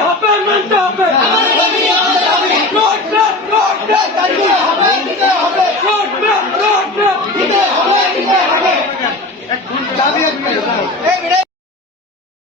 হবে মানতে হবে।